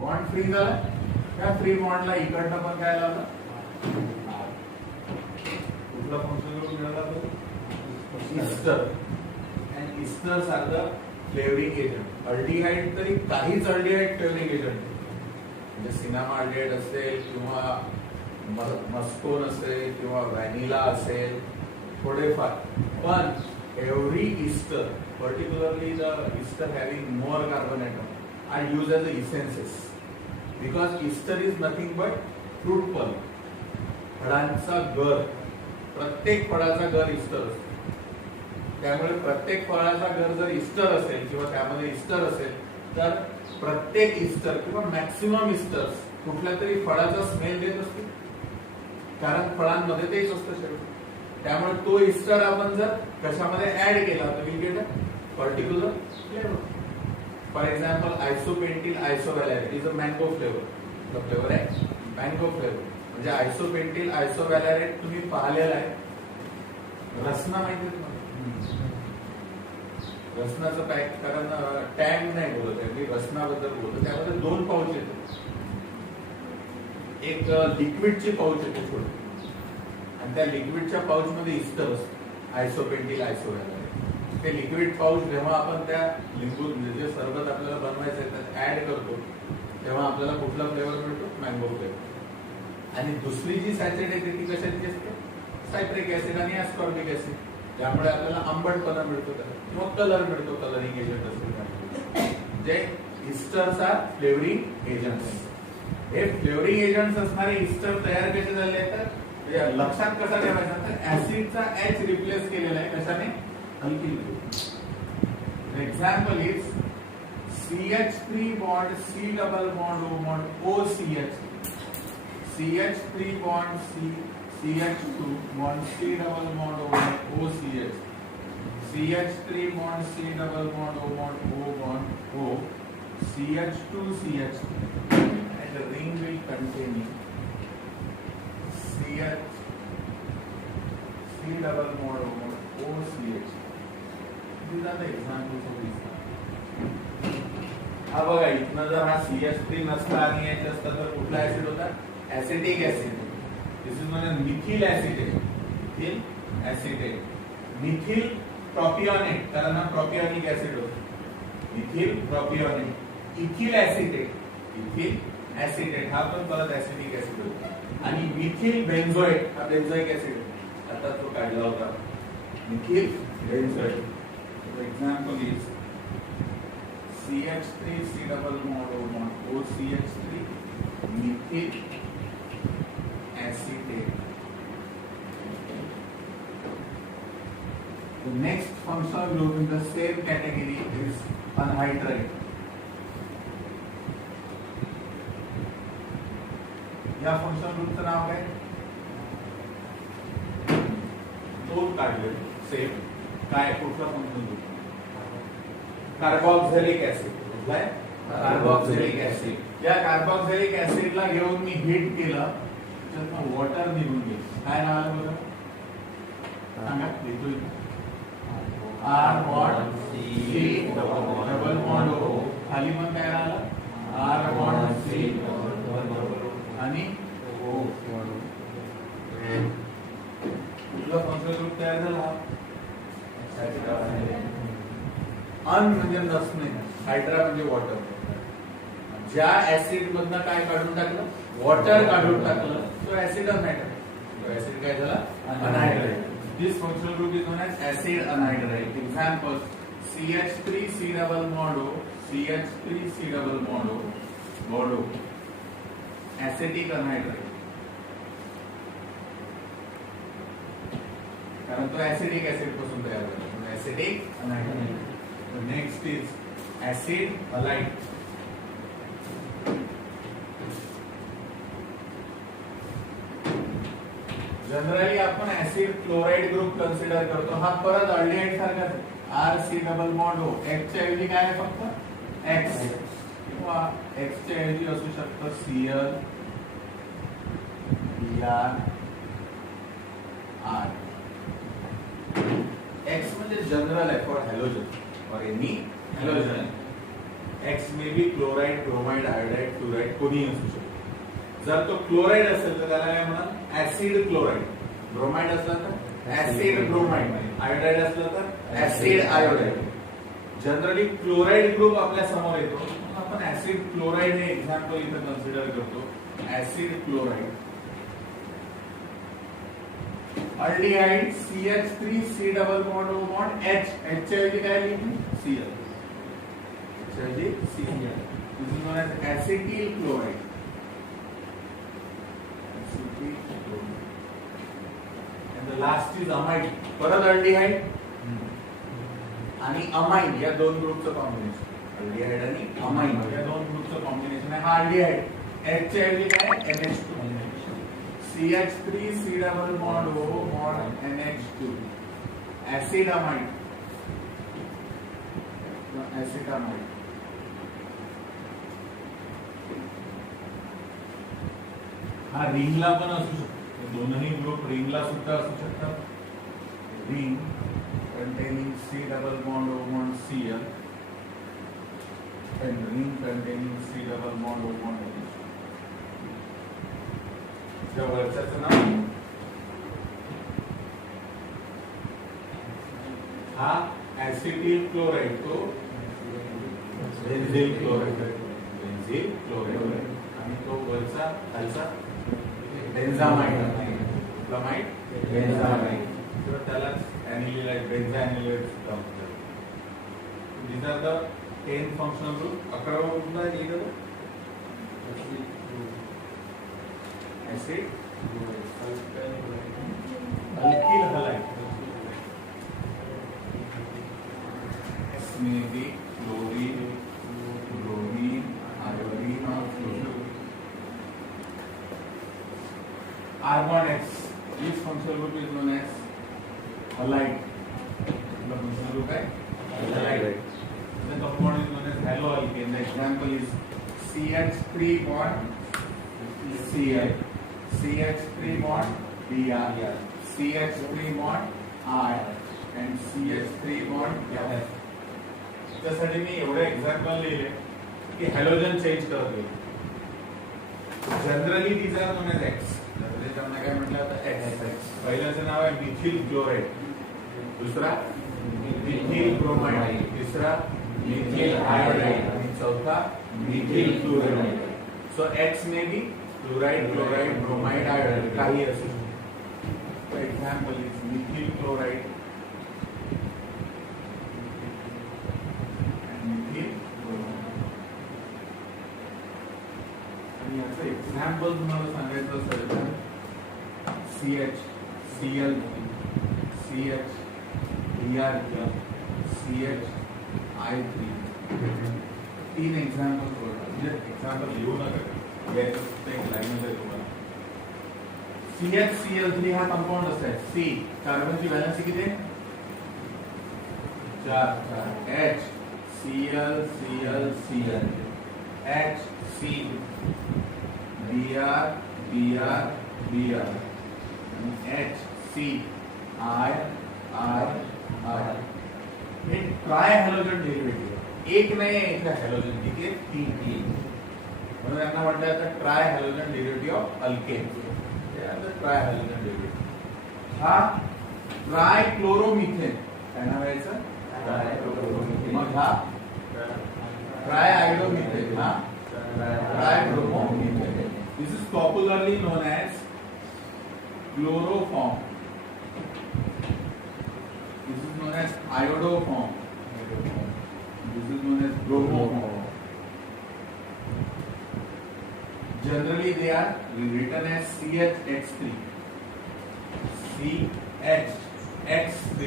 Bond free झाला. त्या free बॉन्डला इकडनं पण काय लावलं, कुठला फंक्शन ग्रुप मिळाला तो ester. And esters are the flavouring agent. Aldehyde तरी काहीच अल्डिहाइड फ्लेवरिंग एजंट, म्हणजे सिनामाल्डेट असेल किंवा मस्कोन असेल किंवा व्हॅनिला असेल थोडेफार, पण every ester, particularly the ester having more carbon atom, are used as essences because ester is nothing but fruit pulp. फळांचा गर, प्रत्येक फळाचा गर इस्टर असतो. त्यामुळे प्रत्येक फळाचा गर जर इस्टर असेल किंवा त्यामध्ये इस्टर असेल तर प्रत्येक इस्टर किंवा मॅक्सिमम इस्टर्स कुठल्या तरी फळाचा स्मेल देत असते, कारण फळांमध्ये तेच असतं शेवटी. त्यामुळे तो इस्टर आपण जर कशामध्ये ऍड केला तर will get a particular flavour. For example isopentyl isovalerate is a mango flavour. The flavour आहे मँगो फ्लेवर. म्हणजे आयसोपेंटिल आयसोव्हॅलेरेट तुम्ही पाहिलेला आहे. रसना माहिती आहे तुम्हाला? रसनाचं पॅक, कारण टँग नाही बोलत आहे मी, रसनाबद्दल बोलतो. त्यामध्ये 2 पाऊच येतात. एक लिक्विडची पाऊच येते छोटी, आणि त्या लिक्विडच्या पाऊच मध्ये इस्टर असतं, आयसोपेंटिल आयसोव्हॅलेरेट. ते लिक्विड पाऊच जेव्हा आपण त्या लिंबू जे सरबत आपल्याला बनवायचं आहे त्यात ऍड करतो तेव्हा आपल्याला कुठला फ्लेवर मिळतो, मँगो फ्लेवर. आणि दुसरी जी सॅचेट येते ती कशाची असते, सायट्रिक ऍसिड आणि ऍस्कॉर्बिक ऍसिड. त्यामुळे आपल्याला आंबटपणा मिळतो त्याला, किंवा कलर मिळतो, कलरिंग एजंट असेल. जे इस्टर्स आर फ्लेवरिंग एजंट्स. हे फ्लेवरिंग एजंट्स असणारे इस्टर तयार कसे झाले तर लक्षात कसा ठेवायचा, तर ऍसिडचा एच रिप्लेस केलेला आहे कशाने, alkyl group. Example is CH3 bond C double bond O bond OCH, CH3 bond CH2 bond C double bond O bond OCH, CH3 bond C double bond O bond O bond O, CH2 CH2, and the ring will contain CH C double bond O bond OCH. These are the examples of these. हा बघा, इथनं जर हा CH3 नसता आणि H असता तर कुठला ऍसिड होता, acetic acid. This is known as methyl acetate. Methyl acetate, methyl propionate, कारण हा प्रोपिओनिक ऍसिड होता. Methyl propionate. Ethyl acetate, ethyl acetate हा पण परत ऍसिटिक ऍसिड होता. आणि मिथिल बेन्झोएट हा बेन्झोइक ऍसिड, आता तो काढला होता methyl benzoate. Example is CH3 C double bond O bond OCH3 methyl acetate. The next functional group in the same category is anhydride. या फंक्शनल ग्रुपचं नाव काय, 2 काढले सेम. काय, कुठला फंक्शनल ग्रुप, कार्बोक्सिलिक ऍसिड. कुठला आहे, कार्बोक्सिलिक ऍसिड. या कार्बोक्सिलिक ऍसिडला घेऊन मी हीट केलं, त्याच्यात वॉटर निघून गेलं. काय नाव आलं बरं सांगा, लिहितोय. R bond C double bond O, खाली पण काय राहिलं, R बॉन्ड C आणि कुठला फंक्शनल ग्रुप तयार झाला, अन म्हणजे नसणे, हायड्रा म्हणजे वॉटर. ज्या ऍसिड मधनं काय काढून टाकलं, वॉटर काढून टाकलं, तो ऍसिड अनहायड्राइड. तो ऍसिड काय झाला, anhydride. This functional group is known as acid anhydride. Example CH3 C double bond O, CH3 C double bond O bond O, acetic anhydride, कारण तो ऍसिडिक ऍसिड पासून तयार झाला, acetic anhydride. Next is acid halide. Generally आपण acid chloride group consider करतो. हा परत aldehyde सारखाच आहे. RC double bond O, X च्या ऐवजी काय आहे, फक्त X, किंवा X च्या ऐवजी असू शकतं Cl Br R. X म्हणजे जनरल आहे for halogen, for any halogen. X may be chloride, bromide, iodide, fluoride कोणीही असू शकतो. जर तो क्लोराईड असेल तर त्याला काय म्हणा, ऍसिड क्लोराईड. ब्रोमाइड असला तर ऍसिड ब्रोमाइड, आयोडाइड असला तर acid iodide. Generally chloride group आपल्या समोर येतो, आपण ऍसिड क्लोराईड हे एक्झाम्पल इथे कन्सिडर करतो. Acid chloride. Aldehyde CH3 C double bond O bond H. H च्या ऐवजी काय लिहितो? Cl. H च्या ऐवजी Cl. This is known as acetyl chloride. Acetyl chloride. And the last is amide. परत अल्डिहाइड आणि अमाइन या दोन ग्रुपचं कॉम्बिनेशन. अल्डिहाइड आणि अमाइन या दोन ग्रुपचं कॉम्बिनेशन आहे. हा अल्डिहाइड. H च्या ऐवजी काय? NH2. CH3 C double bond O bond NH2. Acid amide. Acid amide. हा रिंगला पण असू शकतो. दोनही ग्रुप रिंगला सुद्धा असू शकतात. Ring containing C double bond O bond Cl and ring containing C double bond O bond NH2. वरच्याचं नाव हा ऍसिटिल क्लोराईड, तो बेन्झिल क्लोराईड. बेन्झिल क्लोराईड. आणि तो वरचा खालचा बेन्झामाइड. बेन्झामाइड. बेन्झामाइड किंवा त्यालाच एनिलाइड, बेन्झाएनिलाइड सुद्धा म्हणतात. These are the 10 functional group. 11वा कुठला आहे लिहिलं? Acid, alkyl halide. S may be chlorine, bromine, iodine or fluorine. Argon X. This functional group is known as halide. The functional group is halide. The compound is known as haloalkane. The example is CH3 bond Cl. CH3 bond Br, CH3 bond I and CH3 bond F. त्यासाठी मी एवढे example लिहिले की halogen change करत गेले. Generally these are known as X. त्यांना काय म्हटलं जातं? X. पहिल्याचं नाव आहे मिथिल क्लोराईड, दुसरा मिथिल ब्रोमाइड, तिसरा मिथिल आयोडाइड आणि चौथा methyl fluoride. So X may be chloride, chloride, bromide, iodide काही असू शकतो. For example is methyl chloride आणि मिथिल ब्रोमाइड. आणि याचं एक्झाम्पल तुम्हाला सांगायचं असेल तर CH, Cl, CH, Br, CH, I3. 3 example म्हणजे एक्झाम्पल लिहू नका. CH-Cl3 हा कंपाऊंड असा आहे. C कार्बनची व्हॅलेन्सी किती आहे? 4. H Cl Cl Cl H C Br Br Br आणि H C I I I. हे ट्राय हॅलोजन डेरिव्हेटिव्ह. एक नाही आहे इथे हॅलोजन, किती आहे? 3. म्हणून यांना म्हटलं जातं tri halogen derivative of alkane. Tri halogen derivative. हा ट्राय क्लोरोमिथेन काय नाव याचं? मग हा ट्राय आयोडोमिथेन, हा tri bromomethane. This is popularly known as chloroform. This is known as iodoform. This is known as bromoform. Generally, they are written as CHX3. CHX3.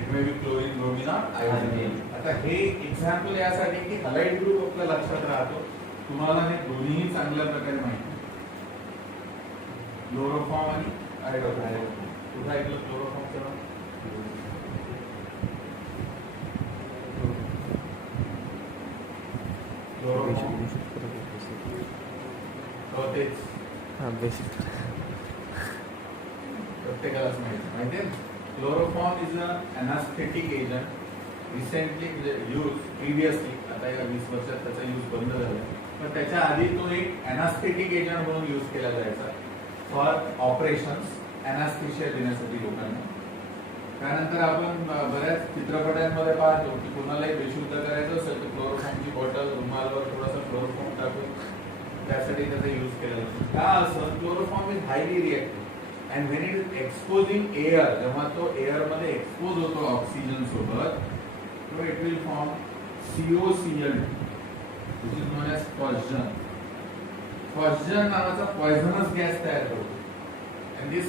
It may be chlorine, bromine, or iodine. आता हे example यासाठी की halide group आपल्या लक्षात राहतो. तुम्हाला हे दोन्ही चांगल्या प्रकारे माहिती. क्लोरोफॉर्म आणि आयोडोफॉर्म. कुठं ऐकलं क्लोरोफॉर्म? क्लोरोफॉर्म तेच प्रत्येकालाच माहिती आहे. Chloroform is a anaesthetic agent recently म्हणजे यूज प्रिव्हियसली, आता या 20 वर्षात त्याचा यूज बंद झाला, पण त्याच्या आधी तो एक अनास्थेटिक एजंट म्हणून यूज केला जायचा फॉर ऑपरेशन्स, अनास्थेशिया देण्यासाठी लोकांना. त्यानंतर आपण बऱ्याच चित्रपटांमध्ये पाहतो की कोणालाही बेशुद्ध करायचं असेल तर क्लोरोफॉर्मची बॉटल रुमालवर थोडासा क्लोरोफॉर्म टाकून त्यासाठी त्याचा यूज केला जातो. का असं? Chloroform is highly reactive and when it is exposing air, जेव्हा तो एअर मध्ये एक्सपोज होतो ऑक्सिजन सोबत, तो it will form COCl, which is known as phosgen. Phosgen नावाचा पॉइझनस गॅस तयार करतो. And this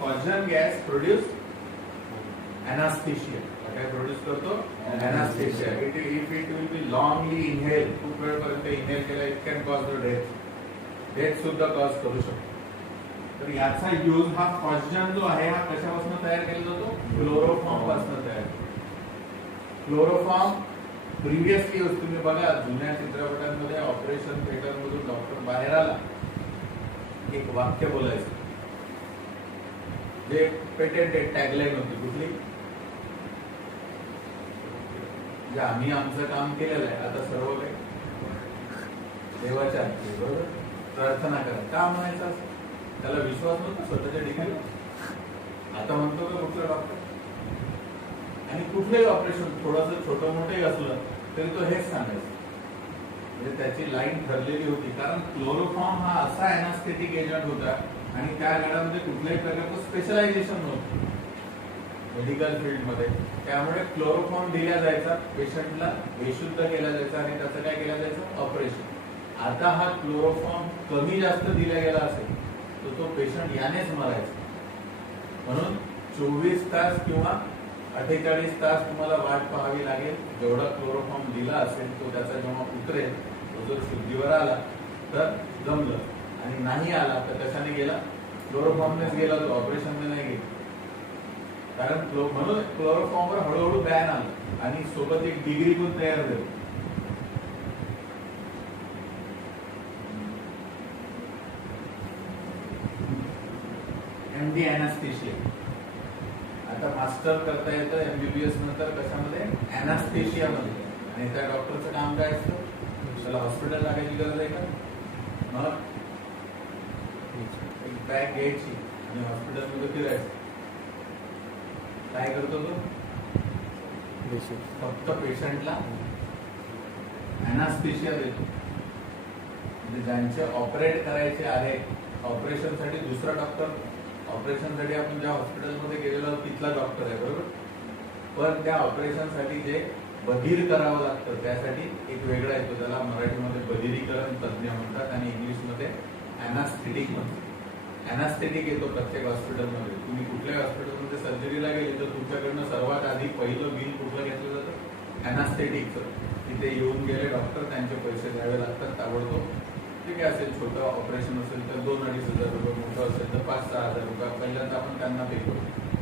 phosgen gas produce anesthesia. काय प्रोड्यूस करतो? Anesthesia. If it will be longly inhaled, खूप वेळपर्यंत इनहेल केला, it can cause the death. Death सुद्धा cause करू शकतो. तर याचा यूज हा phosgen जो आहे हा कशापासून तयार केला जातो? क्लोरोफॉर्म पासून तयार केला. क्लोरोफॉर्म प्रिव्हियसली तुम्ही बघा जुन्या चित्रपटांमध्ये ऑपरेशन थिएटर मधून डॉक्टर बाहेर आला, एक वाक्य बोलायचं जे पेटेंटेड टॅगलाईन होती. कुठली? जे आम्ही आमचं काम केलेलं आहे, आता सर्व काही देवाच्या हाती, बरोबर? प्रार्थना करा. का म्हणायचं असं? त्याला विश्वास नव्हता स्वतःच्या डिग्रीवर. आता म्हणतो का कुठला डॉक्टर? आणि कुठलंही ऑपरेशन थोडंसं छोटं मोठंही असलं तरी तो हेच सांगायचं. म्हणजे त्याची लाईन ठरलेली होती, कारण क्लोरोफॉर्म हा असा अनास्थेटिक एजंट होता आणि त्या काळामध्ये कुठल्याही प्रकारचं स्पेशलायझेशन नव्हतं मेडिकल फील्डमध्ये. त्यामुळे क्लोरोफॉर्म दिला जायचा, पेशंटला बेशुद्ध केला जायचा आणि त्याचं काय केलं जायचं? ऑपरेशन. आता हा क्लोरोफॉर्म कमी जास्त दिला गेला असेल तर तो पेशंट यानेच मरायचा. म्हणून 24 तास किंवा 48 तास तुम्हाला वाट पाहावी लागेल. जेवढा क्लोरोफॉर्म दिला असेल तो त्याचा जेव्हा उतरेल, तो जर शुद्धीवर आला तर जमलं, आणि नाही आला तर कशाने गेला? क्लोरोफॉर्मनेच गेला, तो ऑपरेशनने नाही गेला. कारण म्हणून क्लोरोफॉर्मवर हळूहळू बॅन आलं आणि सोबत एक डिग्री पण तयार झाली. MD अनास्थेशिया. आता मास्टर करता येतं MBBS नंतर कशामध्ये? अनास्थेशिया मध्ये. आणि त्या डॉक्टरचं काम काय असतं? त्याला हॉस्पिटल लागायची गरज आहे का? मग एक बॅग घ्यायची आणि हॉस्पिटलमध्ये फिरायचं. काय करतो तो? फक्त पेशंटला अनास्थेशिया देतो. म्हणजे ज्यांचे ऑपरेट करायचे आहे, ऑपरेशनसाठी दुसरा डॉक्टर, ऑपरेशनसाठी आपण ज्या हॉस्पिटलमध्ये गेलेलो तिथला डॉक्टर आहे, बरोबर? पण त्या ऑपरेशनसाठी जे बधीर करावं लागतं त्यासाठी एक वेगळा येतो, त्याला मराठीमध्ये बधिरीकरण तज्ज्ञ म्हणतात आणि इंग्लिशमध्ये अनास्थेटिक म्हणतात. अनास्थेटिक येतो प्रत्येक हॉस्पिटलमध्ये. तुम्ही कुठल्याही हॉस्पिटलमध्ये सर्जरीला गेले तर तुमच्याकडनं सर्वात आधी पहिलं बिल कुठलं घेतलं जातं? अनास्थेटिकचं. तिथे येऊन गेले डॉक्टर, त्यांचे पैसे द्यावे लागतात ताबडतोब. ठीक आहे, असेल छोटं ऑपरेशन असेल तर 2-2.5 हजार रुपये, मोठं असेल तर 5-6 हजार रुपये पहिल्यांदा आपण त्यांना पे करतो.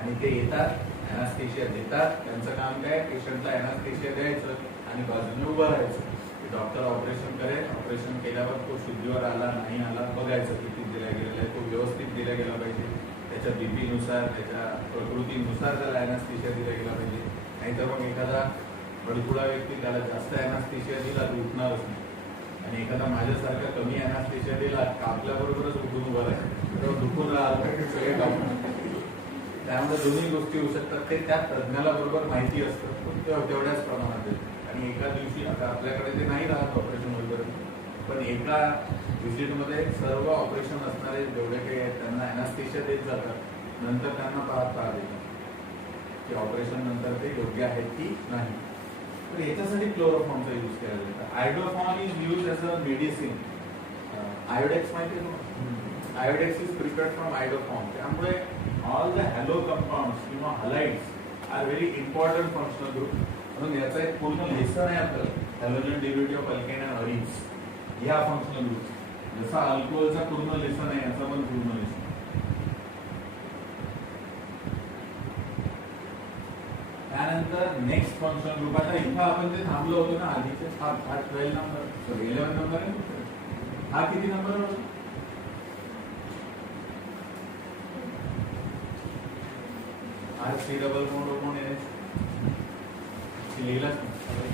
आणि ते येतात, अनास्थेशिया देतात. त्यांचं काम काय? पेशंटला अनास्थेशिया द्यायचं आणि बाजूने उभं राहायचं. डॉक्टर ऑपरेशन करेल, ऑपरेशन केल्यावर तो शुद्धीवर आला नाही आला बघायचं, किती दिला गेलेला आहे, तो व्यवस्थित दिला गेला पाहिजे, त्याच्या BP नुसार, त्याच्या प्रकृतीनुसार त्याला अनास्थेशिया दिला गेला पाहिजे. नाहीतर मग एखादा बडकुळा व्यक्ती, त्याला जास्त अनास्थेशिया दिला तर उठणारच नाही, आणि एखादा माझ्यासारखा कमी अनास्थेशिया दिला आपल्याबरोबरच उठून उभा राहील, तेव्हा दुखून राहिलं सगळे कापून. त्यामुळे दोन्ही गोष्टी होऊ शकतात. ते त्या तज्ज्ञाला बरोबर माहिती असतं, तेवढ्याच प्रमाणात येतं. आणि एका दिवशी, आता आपल्याकडे ते नाही राहत ऑपरेशन वगैरे, पण एका व्हिजिटमध्ये सर्व ऑपरेशन असणारे जेवढे काही आहेत त्यांना अनास्थेशिया देत जातात. नंतर त्यांना पाहता येतं की ऑपरेशन नंतर ते योग्य आहेत की नाही. तर याच्यासाठी क्लोरोफॉर्मचा यूज केला जातो. Iodoform is use as a medicine. Iodex माहिती आहे तुम्हाला? Iodex is prepared from iodoform. त्यामुळे ऑल द हॅलो कंपाऊंड्स किंवा halides are very important functional group. म्हणून याचा एक पूर्ण लेसन आहे आपल्याला, halogen derivative of alkane and arenes, या फंक्शनल ग्रुप. जसा अल्कोहोलचा पूर्ण लेसन आहे, याचा पण पूर्ण लेसन. त्यानंतर नेक्स्ट फंक्शनल ग्रुप. आता इथं आपण जे थांबलो होतो ना आधीचे, हा 12 नंबर, सॉरी 11 नंबर आहे. हा किती नंबर होता? RC डबल बॉन्ड ओपन आहे. लिहिलंच नाही.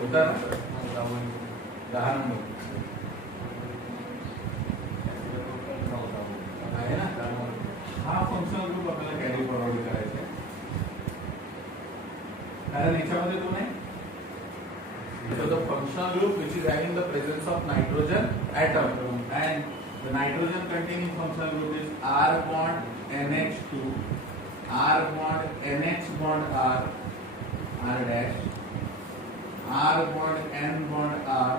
होता ना 10 नंबर आहे ना. हा फंक्शनल ग्रुप आपल्याला कॅरी फॉरवर्ड करायचा आहे, कारण याच्यामध्ये तो नाही. So the functional group which is having the presence of nitrogen atom, and the nitrogen containing functional group is R bond NH2, R bond NH bond R, R dash, R bond N bond R,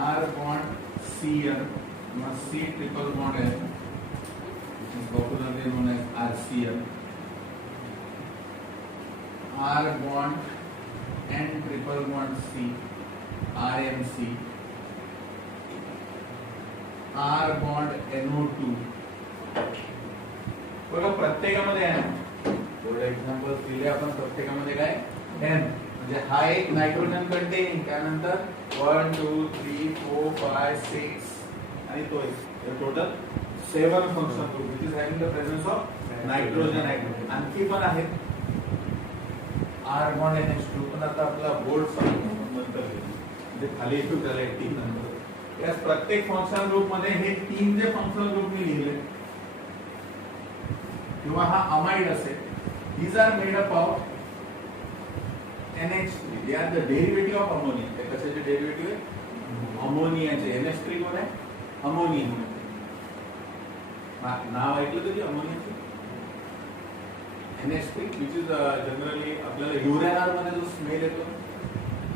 R bond Cn, C triple bond N, which is popularly known as RCN. R bond N triple bond C, RNC, R bond NO2. बघा प्रत्येकामध्ये N, थोडे examples दिले आपण. प्रत्येकामध्ये काय N, म्हणजे हा एक नायट्रोजन कंटेनिंग, त्यानंतर 1 2 3 4 5 6 आणि तो एक, total 7 functional group which is having the presence of nitrogen atom. आणखी पण आहेत R bond NH2, पण आता आपला बोर्ड नंतर म्हणजे खाली येतो त्याला 3 नंतर. या प्रत्येक फंक्शनल ग्रुप मध्ये हे 3 जे फंक्शनल ग्रुप मी लिहिले किंवा हा अमाइड असेल, these are made up of NH3. they are the derivative of ammonia. ते कशाचे डेरिव्हेटिव्ह आहे? अमोनियाचे. NH3 कोण आहे? अमोनिया. नाव ऐकलं कधी अमोनियाचे? NH3 which is generally आपल्याला युरेनॉल मध्ये जो स्मेल येतो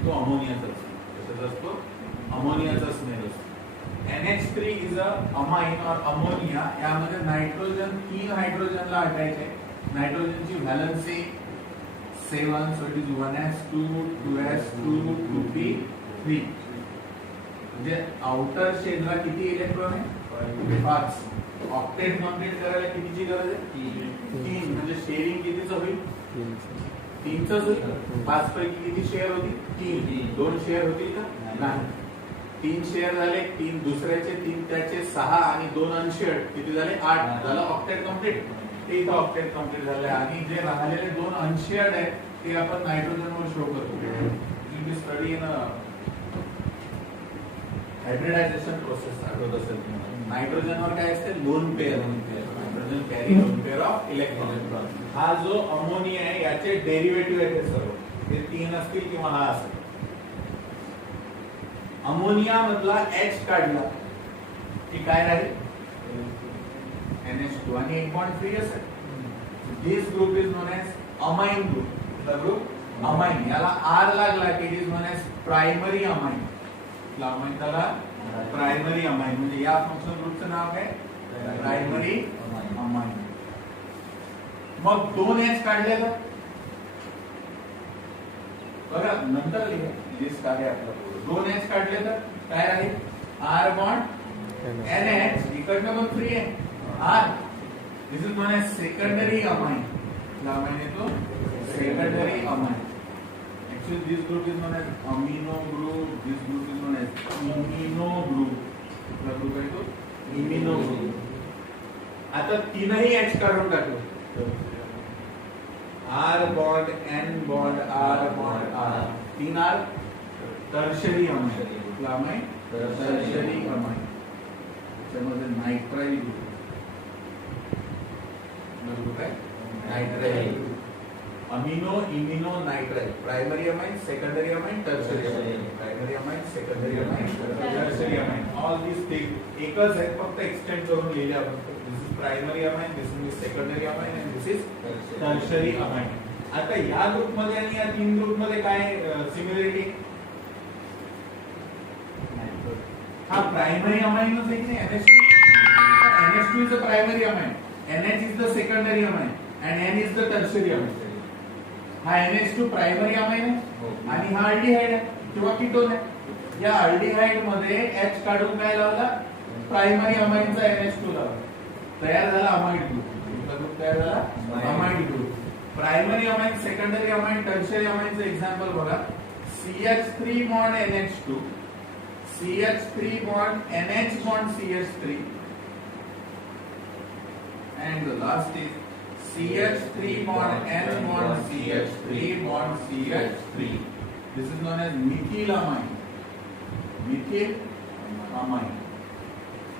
तो अमोनियाचा असतो. कशाचा असतो? अमोनियाचा स्मेल असतो. NH3 is a amine or ammonia. यामध्ये नायट्रोजन 3 हायड्रोजनला अटॅच आहे. नायट्रोजनची valency 7, so it is 1s2 2s2 2p3. म्हणजे आउटर शेलला किती इलेक्ट्रॉन आहे? 5. ऑक्टेट कंप्लीट करायला कितीची गरज आहे? 3. म्हणजे शेअरिंग कितीच होईल? 3च होईल. 5 पैकी किती शेअर होती? 3. 2 शेअर होतील का? नाही. 3 शेअर झाले, 3 दुसऱ्याचे, 3 त्याचे 6 आणि 2 अनशेअर्ड किती झाले? 8 झालं ऑक्टेट कंप्लीट. ते इथं ऑक्टेट कंप्लीट झाले. आणि जे राहिलेले 2 अनशेअर्ड आहेत ते आपण नायट्रोजनवर शो करतो. स्टडी इन हायब्रिडायझेशन प्रोसेस आठवत असेल तुम्हाला. नायट्रोजनवर काय असते? Lone pair. Nitrogen carry lone pair of electron. हा जो अमोनिया आहे याचे डेरिव्हेटिव्ह आहे, हे सर्व हे 3 असतील किंवा हा असेल. अमोनिया मधला H काढला की काय राहील? NH2 आणि 1 बॉन्ड फ्री असेल. This group is known as amine group. The group amine. याला R लागला की it is known as primary amine. Amine त्याला प्रायमरी अमाइन. म्हणजे या फंक्शनल ग्रुपचं नाव काय? Primary amine. मग 2H काढले तर बघा नंतर लिस्ट आहे आपलं. 2H काढले तर काय राहील? R bond NH. इकडनं पण फ्री आहे R. This is known as secondary amine. Amine येतो secondary amine. Actually, this group is known as amino group. This group is known as imino group. कुठला ग्रुप आहे तो? Imino group. आता 3ही H काढून टाकू. R bond N bond R bond R. 3 R tertiary amine. कुठला amine? Tertiary amine. त्याच्यामध्ये nitrile group. Group आहे nitrile. Amino imino nitrile. Primary amine, secondary amine, tertiary amine. Primary amine, secondary amine, tertiary amine. All this thing एकच आहे, फक्त extend करून लिहिले आपण. This is primary amine, this is secondary amine आणि दिस is tertiary amine. आता या group मध्ये आणि या 3 ग्रुप मध्ये काय सिमिलरिटी? हा प्रायमरी अमाइनच आहे की नाही? NH2 is the primary amine, NH is the secondary amine and N is the tertiary amine. हा NH2 प्रायमरी अमाइन आहे आणि हा अल्डिहाइड आहे किंवा कीटोन आहे. या अल्डिहाइड मध्ये H काढून काय लावला? प्रायमरी अमाइनचा NH2 लावला. तयार झाला अमाइड ग्रुप. तयार झाला amide group. Primary amine, secondary amine, tertiary अमाइनचे एक्झाम्पल बघा. CH3 bond NH2, CH3 bond NH bond CH3 and the last is CH3 bond N bond CH3 bond CH3. This is known as methylamine. Methylamine.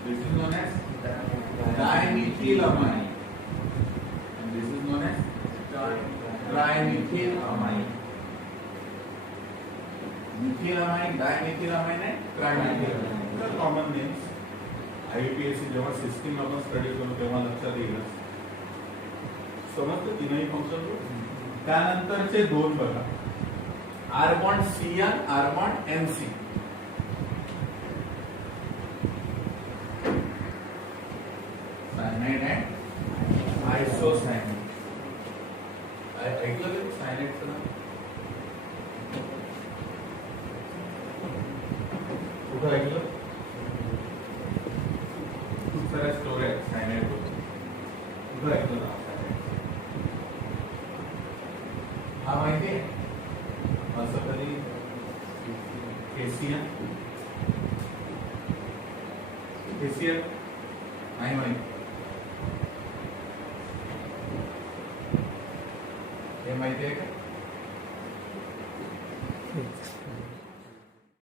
This is known as dimethylamine. And this is known as trimethylamine. Methylamine, dimethylamine and trimethylamine. These are common names. IUPAC जेव्हा system आपण study करू तेव्हा लक्षात येईल. समजतं तीनही function. त्यानंतरचे दोन बघा. R bond CN, R bond NC. Cyanide and isocyanide. ऐकलं का सायनाइडचं नाव? कुठं ऐकलं? खूप साऱ्या स्टोरी आहेत सायनाइड बद्दल. कुठं ऐकलं नाव सायनाइड? हा माहिती आहे? असं कधी केसीएन नाही माहिती. हे माहिती आहे का?